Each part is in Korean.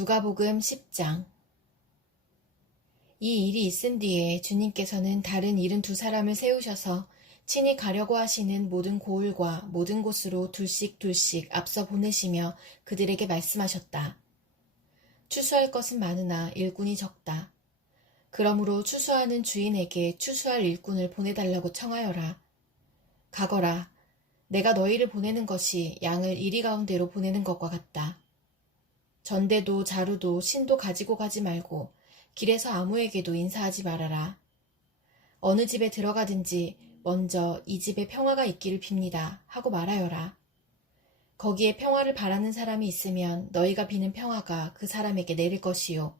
누가복음 10장. 이 일이 있은 뒤에 주님께서는 다른 72사람을 세우셔서 친히 가려고 하시는 모든 고을과 모든 곳으로 둘씩 앞서 보내시며 그들에게 말씀하셨다. 추수할 것은 많으나 일꾼이 적다. 그러므로 추수하는 주인에게 추수할 일꾼을 보내달라고 청하여라. 가거라. 내가 너희를 보내는 것이 양을 이리 가운데로 보내는 것과 같다. 전대도 자루도 신도 가지고 가지 말고 길에서 아무에게도 인사하지 말아라. 어느 집에 들어가든지 먼저 이 집에 평화가 있기를 빕니다 하고 말하여라. 거기에 평화를 바라는 사람이 있으면 너희가 비는 평화가 그 사람에게 내릴 것이요.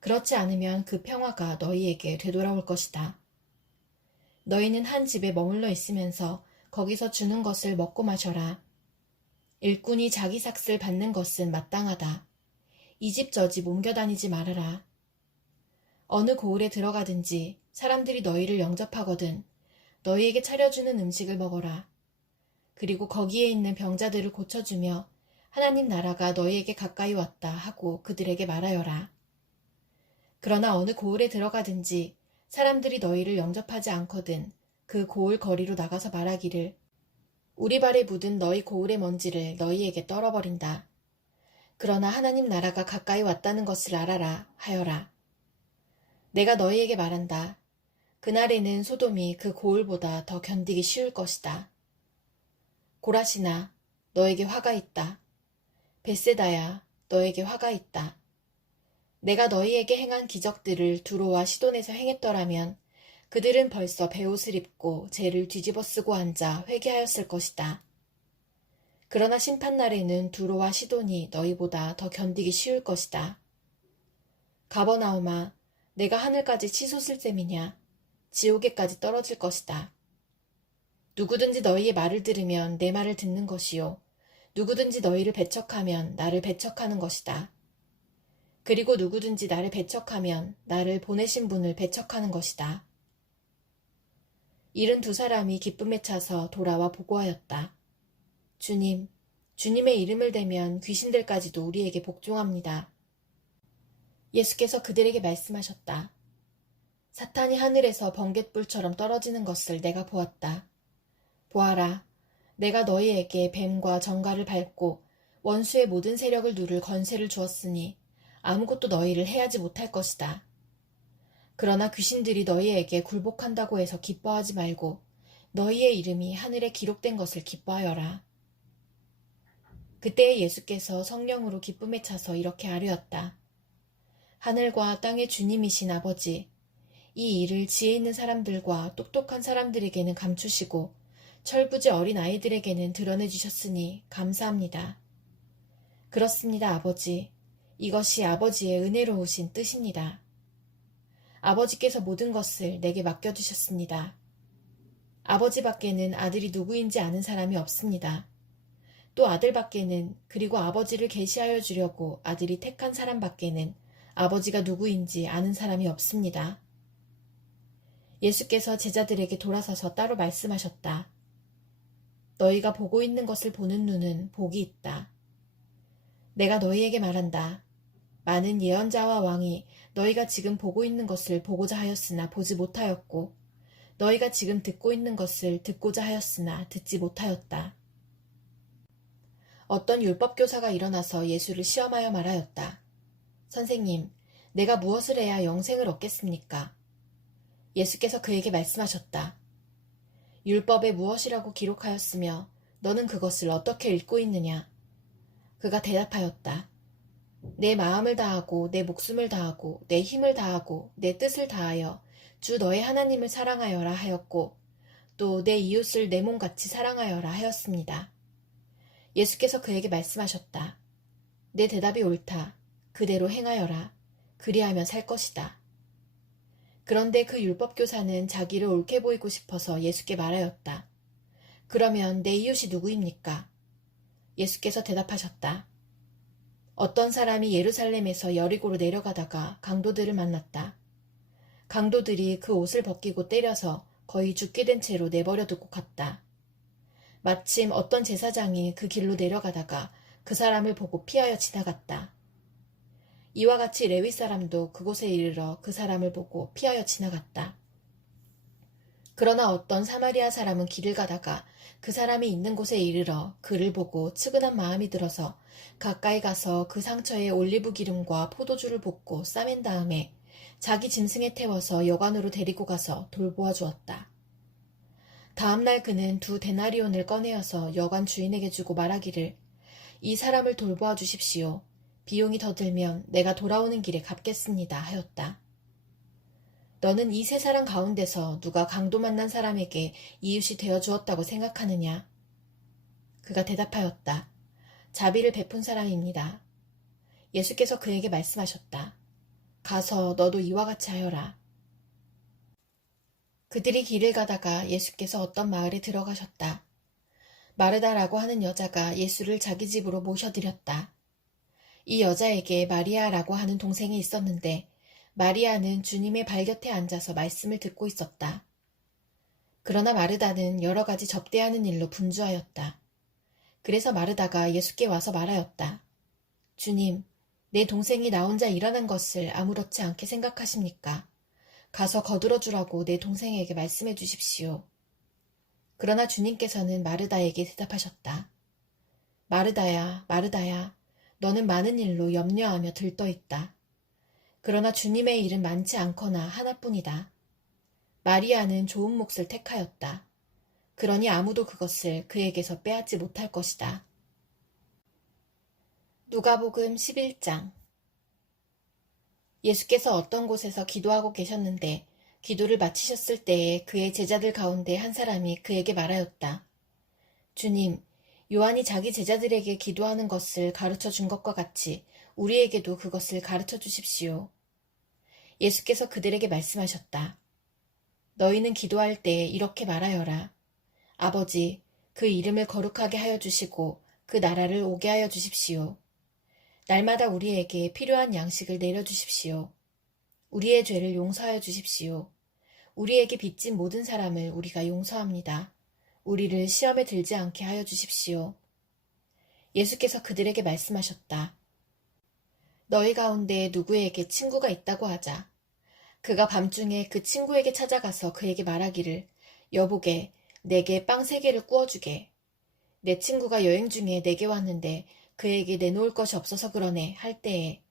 그렇지 않으면 그 평화가 너희에게 되돌아올 것이다. 너희는 한 집에 머물러 있으면서 거기서 주는 것을 먹고 마셔라. 일꾼이 자기 삭슬 받는 것은 마땅하다. 이 집 저 집 옮겨 다니지 말아라. 어느 고을에 들어가든지 사람들이 너희를 영접하거든 너희에게 차려주는 음식을 먹어라. 그리고 거기에 있는 병자들을 고쳐주며 하나님 나라가 너희에게 가까이 왔다 하고 그들에게 말하여라. 그러나 어느 고을에 들어가든지 사람들이 너희를 영접하지 않거든 그 고을 거리로 나가서 말하기를 우리 발에 묻은 너희 고을의 먼지를 너희에게 떨어버린다. 그러나 하나님 나라가 가까이 왔다는 것을 알아라 하여라. 내가 너희에게 말한다. 그날에는 소돔이 그 고을보다 더 견디기 쉬울 것이다. 고라시나 너에게 화가 있다. 벳세다야 너에게 화가 있다. 내가 너희에게 행한 기적들을 두로와 시돈에서 행했더라면 그들은 벌써 베옷을 입고 재를 뒤집어 쓰고 앉아 회개하였을 것이다. 그러나 심판날에는 두로와 시돈이 너희보다 더 견디기 쉬울 것이다. 가버나움아, 내가 하늘까지 치솟을 셈이냐? 지옥에까지 떨어질 것이다. 누구든지 너희의 말을 들으면 내 말을 듣는 것이요. 누구든지 너희를 배척하면 나를 배척하는 것이다. 그리고 누구든지 나를 배척하면 나를 보내신 분을 배척하는 것이다. 72사람이 기쁨에 차서 돌아와 보고하였다. 주님, 주님의 이름을 대면 귀신들까지도 우리에게 복종합니다. 예수께서 그들에게 말씀하셨다. 사탄이 하늘에서 번갯불처럼 떨어지는 것을 내가 보았다. 보아라, 내가 너희에게 뱀과 정갈을 밟고 원수의 모든 세력을 누를 권세를 주었으니 아무것도 너희를 해하지 못할 것이다. 그러나 귀신들이 너희에게 굴복한다고 해서 기뻐하지 말고 너희의 이름이 하늘에 기록된 것을 기뻐하여라. 그때 예수께서 성령으로 기쁨에 차서 이렇게 아뢰었다. 하늘과 땅의 주님이신 아버지, 이 일을 지혜 있는 사람들과 똑똑한 사람들에게는 감추시고 철부지 어린 아이들에게는 드러내 주셨으니 감사합니다. 그렇습니다, 아버지. 이것이 아버지의 은혜로우신 뜻입니다. 아버지께서 모든 것을 내게 맡겨주셨습니다. 아버지 밖에는 아들이 누구인지 아는 사람이 없습니다. 또 아들 밖에는 그리고 아버지를 계시하여 주려고 아들이 택한 사람 밖에는 아버지가 누구인지 아는 사람이 없습니다. 예수께서 제자들에게 돌아서서 따로 말씀하셨다. 너희가 보고 있는 것을 보는 눈은 복이 있다. 내가 너희에게 말한다. 많은 예언자와 왕이 너희가 지금 보고 있는 것을 보고자 하였으나 보지 못하였고 너희가 지금 듣고 있는 것을 듣고자 하였으나 듣지 못하였다. 어떤 율법교사가 일어나서 예수를 시험하여 말하였다. 선생님, 내가 무엇을 해야 영생을 얻겠습니까? 예수께서 그에게 말씀하셨다. 율법에 무엇이라고 기록하였으며 너는 그것을 어떻게 읽고 있느냐? 그가 대답하였다. 내 마음을 다하고 내 목숨을 다하고 내 힘을 다하고 내 뜻을 다하여 주 너의 하나님을 사랑하여라 하였고 또 내 이웃을 내 몸같이 사랑하여라 하였습니다. 예수께서 그에게 말씀하셨다. 내 대답이 옳다. 그대로 행하여라. 그리하면 살 것이다. 그런데 그 율법교사는 자기를 옳게 보이고 싶어서 예수께 말하였다. 그러면 내 이웃이 누구입니까? 예수께서 대답하셨다. 어떤 사람이 예루살렘에서 여리고로 내려가다가 강도들을 만났다. 강도들이 그 옷을 벗기고 때려서 거의 죽게 된 채로 내버려 두고 갔다. 마침 어떤 제사장이 그 길로 내려가다가 그 사람을 보고 피하여 지나갔다. 이와 같이 레위 사람도 그곳에 이르러 그 사람을 보고 피하여 지나갔다. 그러나 어떤 사마리아 사람은 길을 가다가 그 사람이 있는 곳에 이르러 그를 보고 측은한 마음이 들어서 가까이 가서 그 상처에 올리브 기름과 포도주를 붓고 싸맨 다음에 자기 짐승에 태워서 여관으로 데리고 가서 돌보아 주었다. 다음날 그는 2데나리온을 꺼내어서 여관 주인에게 주고 말하기를 이 사람을 돌보아 주십시오. 비용이 더 들면 내가 돌아오는 길에 갚겠습니다 하였다. 너는 이 세 사람 가운데서 누가 강도 만난 사람에게 이웃이 되어 주었다고 생각하느냐? 그가 대답하였다. 자비를 베푼 사람입니다. 예수께서 그에게 말씀하셨다. 가서 너도 이와 같이 하여라. 그들이 길을 가다가 예수께서 어떤 마을에 들어가셨다. 마르다라고 하는 여자가 예수를 자기 집으로 모셔드렸다. 이 여자에게 마리아라고 하는 동생이 있었는데 마리아는 주님의 발곁에 앉아서 말씀을 듣고 있었다. 그러나 마르다는 여러 가지 접대하는 일로 분주하였다. 그래서 마르다가 예수께 와서 말하였다. 주님, 내 동생이 나 혼자 일어난 것을 아무렇지 않게 생각하십니까? 가서 거들어 주라고 내 동생에게 말씀해 주십시오. 그러나 주님께서는 마르다에게 대답하셨다. 마르다야, 마르다야, 너는 많은 일로 염려하며 들떠 있다. 그러나 주님의 일은 많지 않거나 하나뿐이다. 마리아는 좋은 몫을 택하였다. 그러니 아무도 그것을 그에게서 빼앗지 못할 것이다. 누가복음 11장. 예수께서 어떤 곳에서 기도하고 계셨는데 기도를 마치셨을 때에 그의 제자들 가운데 한 사람이 그에게 말하였다. 주님, 요한이 자기 제자들에게 기도하는 것을 가르쳐 준 것과 같이 우리에게도 그것을 가르쳐 주십시오. 예수께서 그들에게 말씀하셨다. 너희는 기도할 때 이렇게 말하여라. 아버지, 그 이름을 거룩하게 하여 주시고 그 나라를 오게 하여 주십시오. 날마다 우리에게 필요한 양식을 내려주십시오. 우리의 죄를 용서하여 주십시오. 우리에게 빚진 모든 사람을 우리가 용서합니다. 우리를 시험에 들지 않게 하여 주십시오. 예수께서 그들에게 말씀하셨다. 너희 가운데 누구에게 친구가 있다고 하자. 그가 밤중에 그 친구에게 찾아가서 그에게 말하기를 여보게 내게 빵 3개를 구워주게. 내 친구가 여행 중에 내게 왔는데 그에게 내놓을 것이 없어서 그러네 할 때에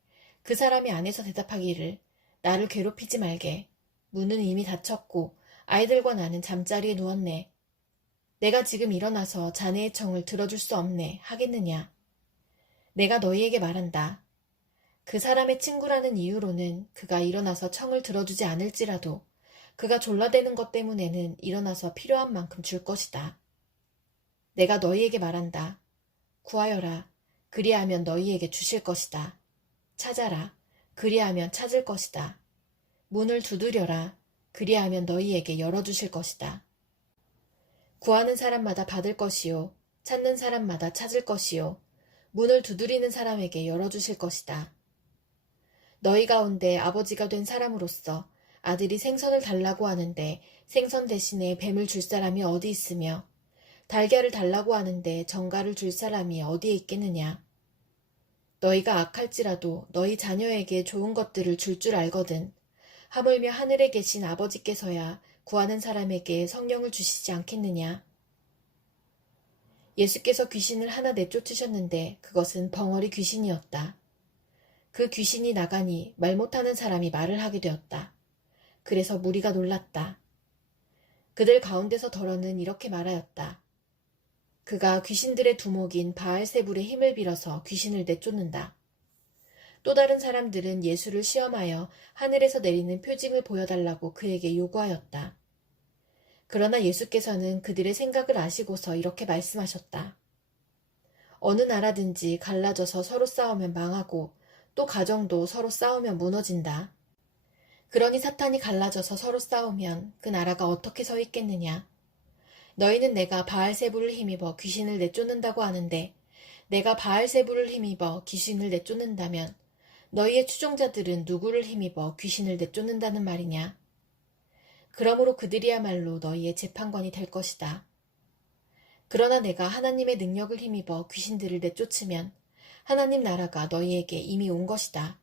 그 사람이 안에서 대답하기를 나를 괴롭히지 말게. 문은 이미 닫혔고 아이들과 나는 잠자리에 누웠네. 내가 지금 일어나서 자네의 청을 들어줄 수 없네 하겠느냐. 내가 너희에게 말한다. 그 사람의 친구라는 이유로는 그가 일어나서 청을 들어주지 않을지라도 그가 졸라대는 것 때문에는 일어나서 필요한 만큼 줄 것이다. 내가 너희에게 말한다. 구하여라. 그리하면 너희에게 주실 것이다. 찾아라. 그리하면 찾을 것이다. 문을 두드려라. 그리하면 너희에게 열어주실 것이다. 구하는 사람마다 받을 것이요. 찾는 사람마다 찾을 것이요. 문을 두드리는 사람에게 열어주실 것이다. 너희 가운데 아버지가 된 사람으로서 아들이 생선을 달라고 하는데 생선 대신에 뱀을 줄 사람이 어디 있으며 달걀을 달라고 하는데 정갈을 줄 사람이 어디에 있겠느냐. 너희가 악할지라도 너희 자녀에게 좋은 것들을 줄 알거든. 하물며 하늘에 계신 아버지께서야 구하는 사람에게 성령을 주시지 않겠느냐. 예수께서 귀신을 하나 내쫓으셨는데 그것은 벙어리 귀신이었다. 그 귀신이 나가니 말 못하는 사람이 말을 하게 되었다. 그래서 무리가 놀랐다. 그들 가운데서 더러는 이렇게 말하였다. 그가 귀신들의 두목인 바알세불의 힘을 빌어서 귀신을 내쫓는다. 또 다른 사람들은 예수를 시험하여 하늘에서 내리는 표징을 보여달라고 그에게 요구하였다. 그러나 예수께서는 그들의 생각을 아시고서 이렇게 말씀하셨다. 어느 나라든지 갈라져서 서로 싸우면 망하고 또 가정도 서로 싸우면 무너진다. 그러니 사탄이 갈라져서 서로 싸우면 그 나라가 어떻게 서 있겠느냐. 너희는 내가 바알세불을 힘입어 귀신을 내쫓는다고 하는데 내가 바알세불을 힘입어 귀신을 내쫓는다면 너희의 추종자들은 누구를 힘입어 귀신을 내쫓는다는 말이냐. 그러므로 그들이야말로 너희의 재판관이 될 것이다. 그러나 내가 하나님의 능력을 힘입어 귀신들을 내쫓으면 하나님 나라가 너희에게 이미 온 것이다.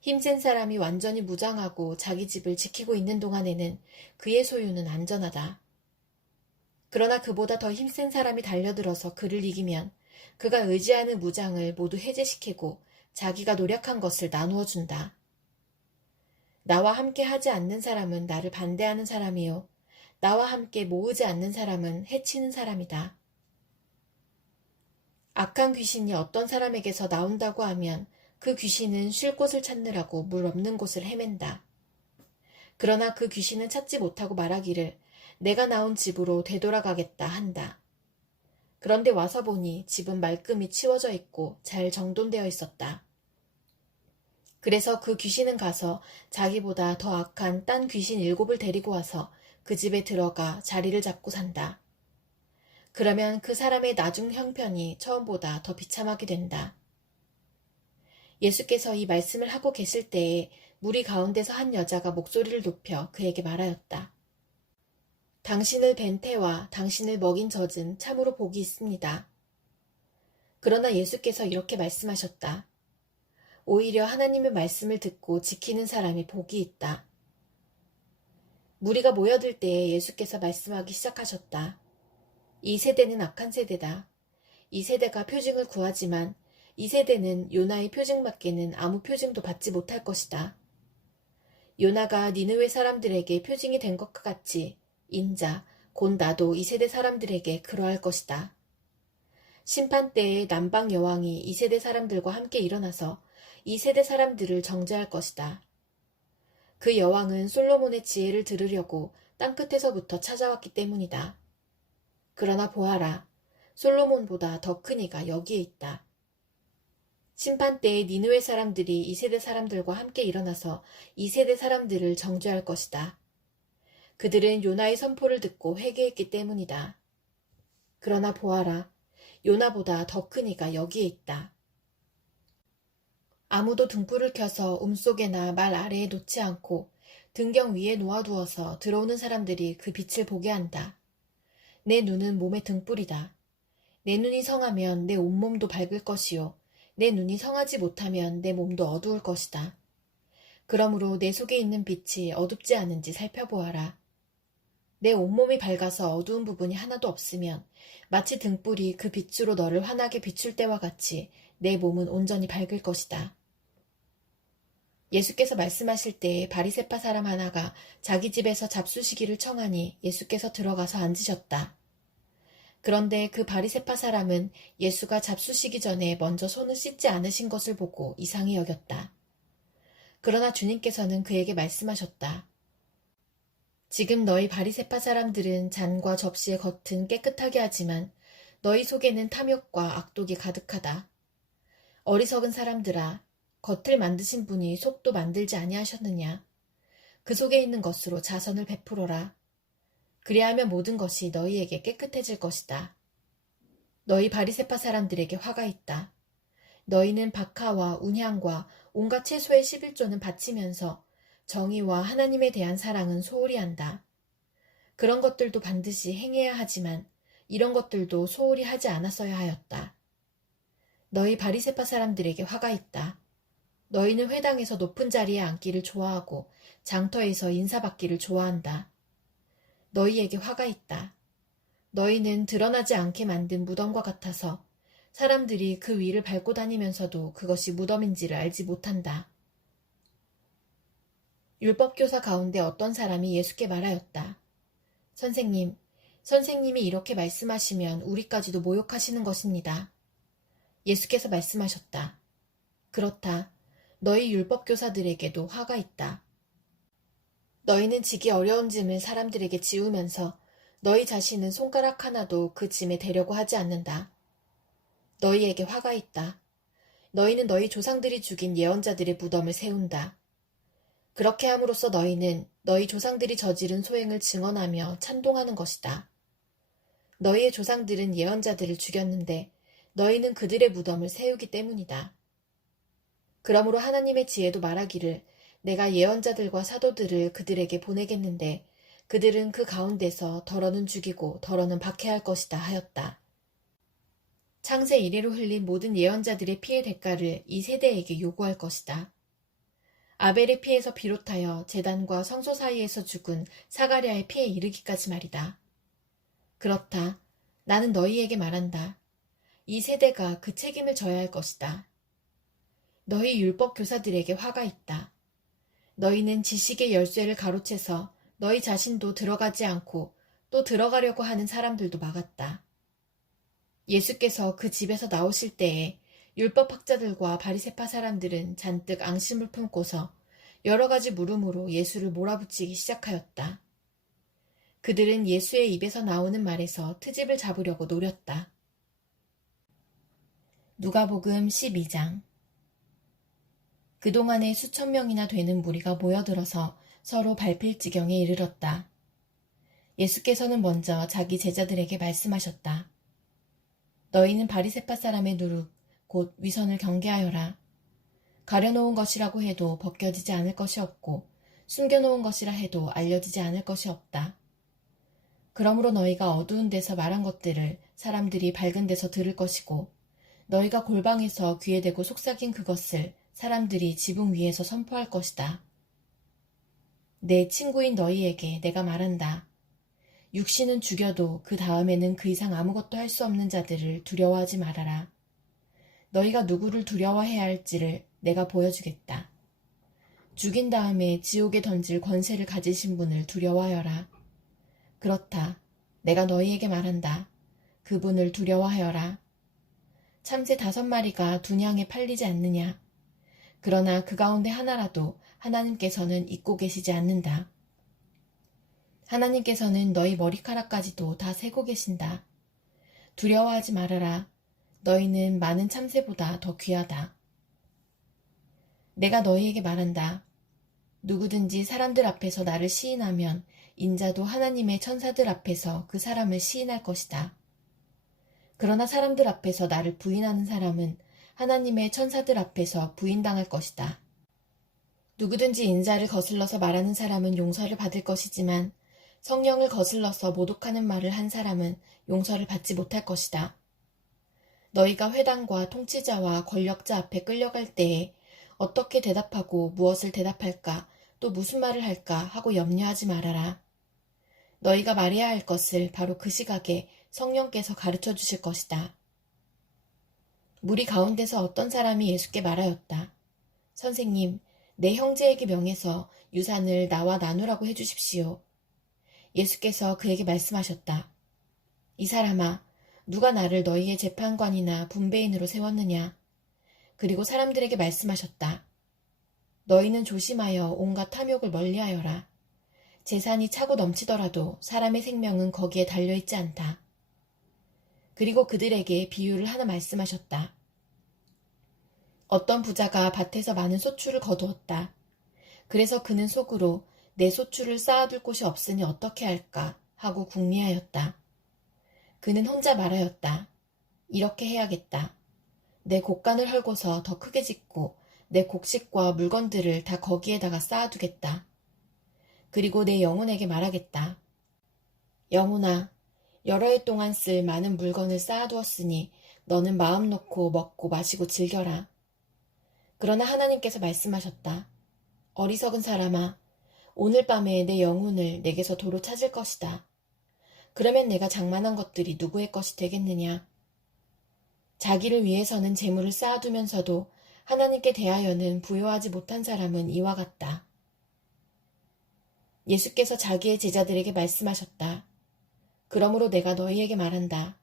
힘센 사람이 완전히 무장하고 자기 집을 지키고 있는 동안에는 그의 소유는 안전하다. 그러나 그보다 더 힘센 사람이 달려들어서 그를 이기면 그가 의지하는 무장을 모두 해제시키고 자기가 노력한 것을 나누어 준다. 나와 함께 하지 않는 사람은 나를 반대하는 사람이요. 나와 함께 모으지 않는 사람은 해치는 사람이다. 악한 귀신이 어떤 사람에게서 나온다고 하면 그 귀신은 쉴 곳을 찾느라고 물 없는 곳을 헤맨다. 그러나 그 귀신은 찾지 못하고 말하기를 내가 나온 집으로 되돌아가겠다 한다. 그런데 와서 보니 집은 말끔히 치워져 있고 잘 정돈되어 있었다. 그래서 그 귀신은 가서 자기보다 더 악한 딴 귀신 7을 데리고 와서 그 집에 들어가 자리를 잡고 산다. 그러면 그 사람의 나중 형편이 처음보다 더 비참하게 된다. 예수께서 이 말씀을 하고 계실 때에 무리 가운데서 한 여자가 목소리를 높여 그에게 말하였다. 당신을 뵌 태와 당신을 먹인 젖은 참으로 복이 있습니다. 그러나 예수께서 이렇게 말씀하셨다. 오히려 하나님의 말씀을 듣고 지키는 사람이 복이 있다. 무리가 모여들 때에 예수께서 말씀하기 시작하셨다. 이 세대는 악한 세대다. 이 세대가 표징을 구하지만 이 세대는 요나의 표징밖에는 아무 표징도 받지 못할 것이다. 요나가 니느웨 사람들에게 표징이 된 것과 같이 인자, 곧 나도 이 세대 사람들에게 그러할 것이다. 심판 때에 남방 여왕이 이 세대 사람들과 함께 일어나서 이 세대 사람들을 정죄할 것이다. 그 여왕은 솔로몬의 지혜를 들으려고 땅끝에서부터 찾아왔기 때문이다. 그러나 보아라, 솔로몬보다 더 큰 이가 여기에 있다. 심판 때에 니느웨 사람들이 이 세대 사람들과 함께 일어나서 이 세대 사람들을 정죄할 것이다. 그들은 요나의 선포를 듣고 회개했기 때문이다. 그러나 보아라, 요나보다 더 큰 이가 여기에 있다. 아무도 등불을 켜서 움속에나 말 아래에 놓지 않고 등경 위에 놓아두어서 들어오는 사람들이 그 빛을 보게 한다. 내 눈은 몸의 등불이다. 내 눈이 성하면 내 온몸도 밝을 것이요. 내 눈이 성하지 못하면 내 몸도 어두울 것이다. 그러므로 내 속에 있는 빛이 어둡지 않은지 살펴보아라. 내 온몸이 밝아서 어두운 부분이 하나도 없으면 마치 등불이 그 빛으로 너를 환하게 비출 때와 같이 내 몸은 온전히 밝을 것이다. 예수께서 말씀하실 때에 바리새파 사람 하나가 자기 집에서 잡수시기를 청하니 예수께서 들어가서 앉으셨다. 그런데 그 바리새파 사람은 예수가 잡수시기 전에 먼저 손을 씻지 않으신 것을 보고 이상히 여겼다. 그러나 주님께서는 그에게 말씀하셨다. 지금 너희 바리새파 사람들은 잔과 접시의 겉은 깨끗하게 하지만 너희 속에는 탐욕과 악독이 가득하다. 어리석은 사람들아, 겉을 만드신 분이 속도 만들지 아니하셨느냐. 그 속에 있는 것으로 자선을 베풀어라. 그리하면 모든 것이 너희에게 깨끗해질 것이다. 너희 바리새파 사람들에게 화가 있다. 너희는 박하와 운향과 온갖 채소의 11조는 바치면서 정의와 하나님에 대한 사랑은 소홀히 한다. 그런 것들도 반드시 행해야 하지만 이런 것들도 소홀히 하지 않았어야 하였다. 너희 바리새파 사람들에게 화가 있다. 너희는 회당에서 높은 자리에 앉기를 좋아하고 장터에서 인사받기를 좋아한다. 너희에게 화가 있다. 너희는 드러나지 않게 만든 무덤과 같아서 사람들이 그 위를 밟고 다니면서도 그것이 무덤인지를 알지 못한다. 율법교사 가운데 어떤 사람이 예수께 말하였다. 선생님, 선생님이 이렇게 말씀하시면 우리까지도 모욕하시는 것입니다. 예수께서 말씀하셨다. 그렇다. 너희 율법교사들에게도 화가 있다. 너희는 지기 어려운 짐을 사람들에게 지우면서 너희 자신은 손가락 하나도 그 짐에 대려고 하지 않는다. 너희에게 화가 있다. 너희는 너희 조상들이 죽인 예언자들의 무덤을 세운다. 그렇게 함으로써 너희는 너희 조상들이 저지른 소행을 증언하며 찬동하는 것이다. 너희의 조상들은 예언자들을 죽였는데 너희는 그들의 무덤을 세우기 때문이다. 그러므로 하나님의 지혜도 말하기를 내가 예언자들과 사도들을 그들에게 보내겠는데 그들은 그 가운데서 덜어는 죽이고 덜어는 박해할 것이다 하였다. 창세 이래로 흘린 모든 예언자들의 피의 대가를 이 세대에게 요구할 것이다. 아벨의 피에서 비롯하여 제단과 성소 사이에서 죽은 사가랴의 피에 이르기까지 말이다. 그렇다. 나는 너희에게 말한다. 이 세대가 그 책임을 져야 할 것이다. 너희 율법 교사들에게 화가 있다. 너희는 지식의 열쇠를 가로채서 너희 자신도 들어가지 않고 또 들어가려고 하는 사람들도 막았다. 예수께서 그 집에서 나오실 때에 율법학자들과 바리새파 사람들은 잔뜩 앙심을 품고서 여러 가지 물음으로 예수를 몰아붙이기 시작하였다. 그들은 예수의 입에서 나오는 말에서 트집을 잡으려고 노렸다. 누가복음 12장. 그동안에 수천 명이나 되는 무리가 모여들어서 서로 밟힐 지경에 이르렀다. 예수께서는 먼저 자기 제자들에게 말씀하셨다. 너희는 바리새파 사람의 누룩, 곧 위선을 경계하여라. 가려놓은 것이라고 해도 벗겨지지 않을 것이 없고 숨겨놓은 것이라 해도 알려지지 않을 것이 없다. 그러므로 너희가 어두운 데서 말한 것들을 사람들이 밝은 데서 들을 것이고 너희가 골방에서 귀에 대고 속삭인 그것을 사람들이 지붕 위에서 선포할 것이다. 내 친구인 너희에게 내가 말한다. 육신은 죽여도 그 다음에는 그 이상 아무것도 할 수 없는 자들을 두려워하지 말아라. 너희가 누구를 두려워해야 할지를 내가 보여주겠다. 죽인 다음에 지옥에 던질 권세를 가지신 분을 두려워하여라. 그렇다. 내가 너희에게 말한다. 그분을 두려워하여라. 참새 5마리가 두냥에 팔리지 않느냐. 그러나 그 가운데 하나라도 하나님께서는 잊고 계시지 않는다. 하나님께서는 너희 머리카락까지도 다 세고 계신다. 두려워하지 말아라. 너희는 많은 참새보다 더 귀하다. 내가 너희에게 말한다. 누구든지 사람들 앞에서 나를 시인하면 인자도 하나님의 천사들 앞에서 그 사람을 시인할 것이다. 그러나 사람들 앞에서 나를 부인하는 사람은 하나님의 천사들 앞에서 부인당할 것이다. 누구든지 인자를 거슬러서 말하는 사람은 용서를 받을 것이지만 성령을 거슬러서 모독하는 말을 한 사람은 용서를 받지 못할 것이다. 너희가 회당과 통치자와 권력자 앞에 끌려갈 때에 어떻게 대답하고 무엇을 대답할까 또 무슨 말을 할까 하고 염려하지 말아라. 너희가 말해야 할 것을 바로 그 시각에 성령께서 가르쳐 주실 것이다. 무리 가운데서 어떤 사람이 예수께 말하였다. 선생님, 내 형제에게 명해서 유산을 나와 나누라고 해주십시오. 예수께서 그에게 말씀하셨다. 이 사람아, 누가 나를 너희의 재판관이나 분배인으로 세웠느냐? 그리고 사람들에게 말씀하셨다. 너희는 조심하여 온갖 탐욕을 멀리하여라. 재산이 차고 넘치더라도 사람의 생명은 거기에 달려있지 않다. 그리고 그들에게 비유를 하나 말씀하셨다. 어떤 부자가 밭에서 많은 소출을 거두었다. 그래서 그는 속으로 내 소출을 쌓아둘 곳이 없으니 어떻게 할까 하고 궁리하였다. 그는 혼자 말하였다. 이렇게 해야겠다. 내 곡간을 헐고서 더 크게 짓고 내 곡식과 물건들을 다 거기에다가 쌓아두겠다. 그리고 내 영혼에게 말하겠다. 영혼아, 여러 해 동안 쓸 많은 물건을 쌓아두었으니 너는 마음 놓고 먹고 마시고 즐겨라. 그러나 하나님께서 말씀하셨다. 어리석은 사람아, 오늘 밤에 내 영혼을 내게서 도로 찾을 것이다. 그러면 내가 장만한 것들이 누구의 것이 되겠느냐? 자기를 위해서는 재물을 쌓아두면서도 하나님께 대하여는 부요하지 못한 사람은 이와 같다. 예수께서 자기의 제자들에게 말씀하셨다. 그러므로 내가 너희에게 말한다.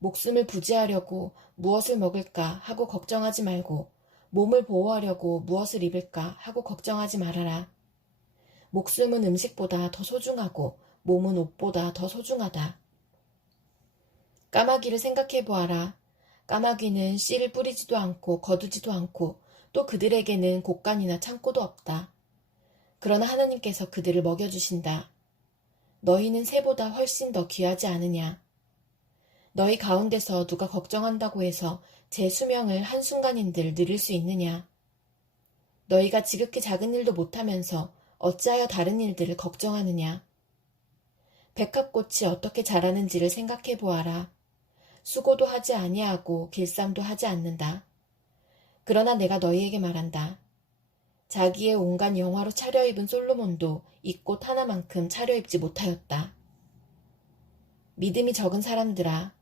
목숨을 부지하려고 무엇을 먹을까 하고 걱정하지 말고 몸을 보호하려고 무엇을 입을까 하고 걱정하지 말아라. 목숨은 음식보다 더 소중하고 몸은 옷보다 더 소중하다. 까마귀를 생각해 보아라. 까마귀는 씨를 뿌리지도 않고 거두지도 않고 또 그들에게는 곡간이나 창고도 없다. 그러나 하나님께서 그들을 먹여주신다. 너희는 새보다 훨씬 더 귀하지 않으냐. 너희 가운데서 누가 걱정한다고 해서 제 수명을 한순간인들 늘릴 수 있느냐. 너희가 지극히 작은 일도 못하면서 어찌하여 다른 일들을 걱정하느냐. 백합꽃이 어떻게 자라는지를 생각해 보아라. 수고도 하지 아니하고 길쌈도 하지 않는다. 그러나 내가 너희에게 말한다. 자기의 온갖 영화로 차려입은 솔로몬도 이 꽃 하나만큼 차려입지 못하였다. 믿음이 적은 사람들아,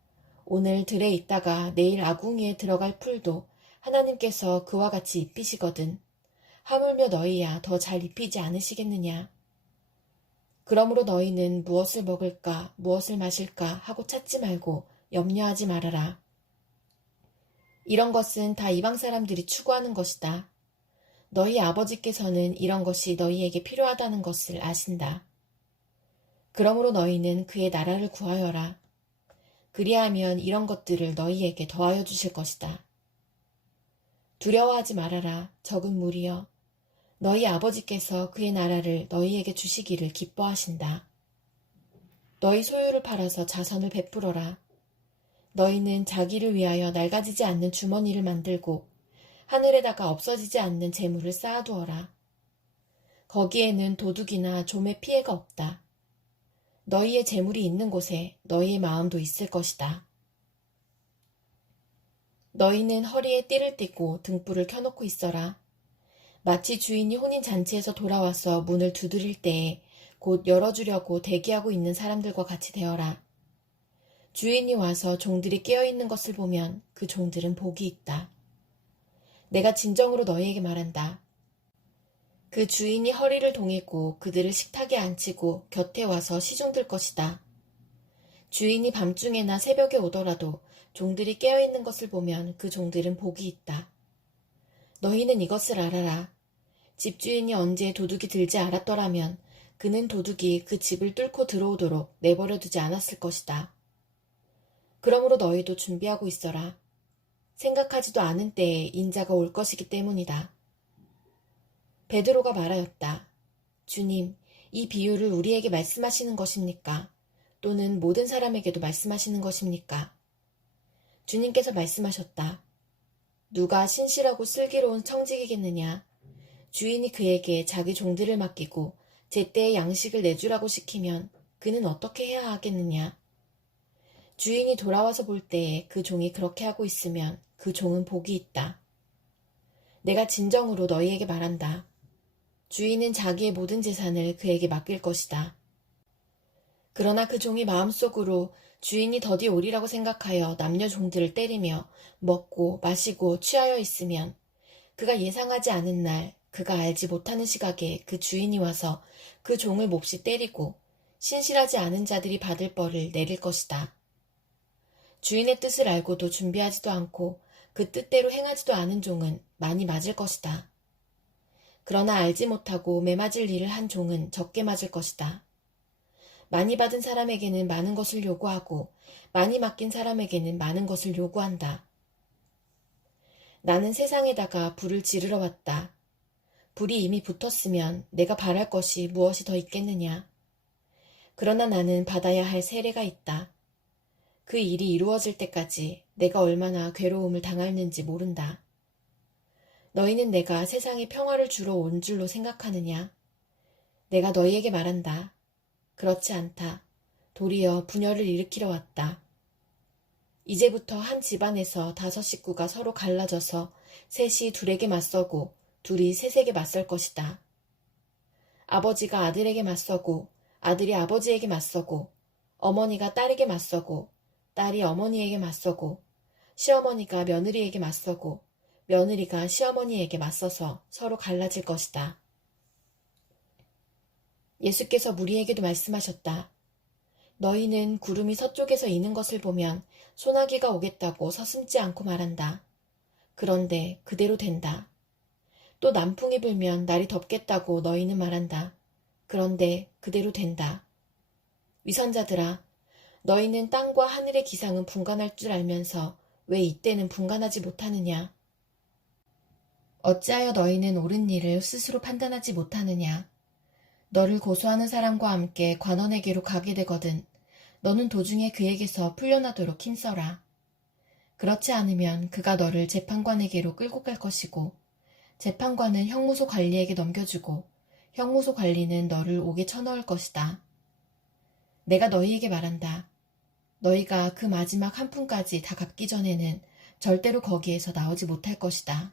오늘 들에 있다가 내일 아궁이에 들어갈 풀도 하나님께서 그와 같이 입히시거든 하물며 너희야 더 잘 입히지 않으시겠느냐. 그러므로 너희는 무엇을 먹을까 무엇을 마실까 하고 찾지 말고 염려하지 말아라. 이런 것은 다 이방 사람들이 추구하는 것이다. 너희 아버지께서는 이런 것이 너희에게 필요하다는 것을 아신다. 그러므로 너희는 그의 나라를 구하여라. 그리하면 이런 것들을 너희에게 더하여 주실 것이다. 두려워하지 말아라. 적은 무리여. 너희 아버지께서 그의 나라를 너희에게 주시기를 기뻐하신다. 너희 소유를 팔아서 자선을 베풀어라. 너희는 자기를 위하여 낡아지지 않는 주머니를 만들고 하늘에다가 없어지지 않는 재물을 쌓아두어라. 거기에는 도둑이나 좀의 피해가 없다. 너희의 재물이 있는 곳에 너희의 마음도 있을 것이다. 너희는 허리에 띠를 띠고 등불을 켜놓고 있어라. 마치 주인이 혼인잔치에서 돌아와서 문을 두드릴 때에 곧 열어주려고 대기하고 있는 사람들과 같이 되어라. 주인이 와서 종들이 깨어있는 것을 보면 그 종들은 복이 있다. 내가 진정으로 너희에게 말한다. 그 주인이 허리를 동이고 그들을 식탁에 앉히고 곁에 와서 시중들 것이다. 주인이 밤중에나 새벽에 오더라도 종들이 깨어있는 것을 보면 그 종들은 복이 있다. 너희는 이것을 알아라. 집주인이 언제 도둑이 들지 않았더라면 그는 도둑이 그 집을 뚫고 들어오도록 내버려 두지 않았을 것이다. 그러므로 너희도 준비하고 있어라. 생각하지도 않은 때에 인자가 올 것이기 때문이다. 베드로가 말하였다. 주님, 이 비유를 우리에게 말씀하시는 것입니까? 또는 모든 사람에게도 말씀하시는 것입니까? 주님께서 말씀하셨다. 누가 신실하고 슬기로운 청직이겠느냐? 주인이 그에게 자기 종들을 맡기고 제때에 양식을 내주라고 시키면 그는 어떻게 해야 하겠느냐? 주인이 돌아와서 볼 때에 그 종이 그렇게 하고 있으면 그 종은 복이 있다. 내가 진정으로 너희에게 말한다. 주인은 자기의 모든 재산을 그에게 맡길 것이다. 그러나 그 종이 마음속으로 주인이 더디 오리라고 생각하여 남녀 종들을 때리며 먹고 마시고 취하여 있으면 그가 예상하지 않은 날 그가 알지 못하는 시각에 그 주인이 와서 그 종을 몹시 때리고 신실하지 않은 자들이 받을 벌을 내릴 것이다. 주인의 뜻을 알고도 준비하지도 않고 그 뜻대로 행하지도 않은 종은 많이 맞을 것이다. 그러나 알지 못하고 매맞을 일을 한 종은 적게 맞을 것이다. 많이 받은 사람에게는 많은 것을 요구하고 많이 맡긴 사람에게는 많은 것을 요구한다. 나는 세상에다가 불을 지르러 왔다. 불이 이미 붙었으면 내가 바랄 것이 무엇이 더 있겠느냐. 그러나 나는 받아야 할 세례가 있다. 그 일이 이루어질 때까지 내가 얼마나 괴로움을 당할는지 모른다. 너희는 내가 세상에 평화를 주러 온 줄로 생각하느냐? 내가 너희에게 말한다. 그렇지 않다. 도리어 분열을 일으키러 왔다. 이제부터 한 집안에서 5 식구가 서로 갈라져서 셋이 둘에게 맞서고 둘이 셋에게 맞설 것이다. 아버지가 아들에게 맞서고 아들이 아버지에게 맞서고 어머니가 딸에게 맞서고 딸이 어머니에게 맞서고 시어머니가 며느리에게 맞서고 며느리가 시어머니에게 맞서서 서로 갈라질 것이다. 예수께서 무리에게도 말씀하셨다. 너희는 구름이 서쪽에서 이는 것을 보면 소나기가 오겠다고 서슴지 않고 말한다. 그런데 그대로 된다. 또 남풍이 불면 날이 덥겠다고 너희는 말한다. 그런데 그대로 된다. 위선자들아, 너희는 땅과 하늘의 기상은 분간할 줄 알면서 왜 이때는 분간하지 못하느냐? 어찌하여 너희는 옳은 일을 스스로 판단하지 못하느냐? 너를 고소하는 사람과 함께 관원에게로 가게 되거든 너는 도중에 그에게서 풀려나도록 힘써라. 그렇지 않으면 그가 너를 재판관에게로 끌고 갈 것이고 재판관은 형무소 관리에게 넘겨주고 형무소 관리는 너를 옥에 쳐넣을 것이다. 내가 너희에게 말한다. 너희가 그 마지막 한 푼까지 다 갚기 전에는 절대로 거기에서 나오지 못할 것이다.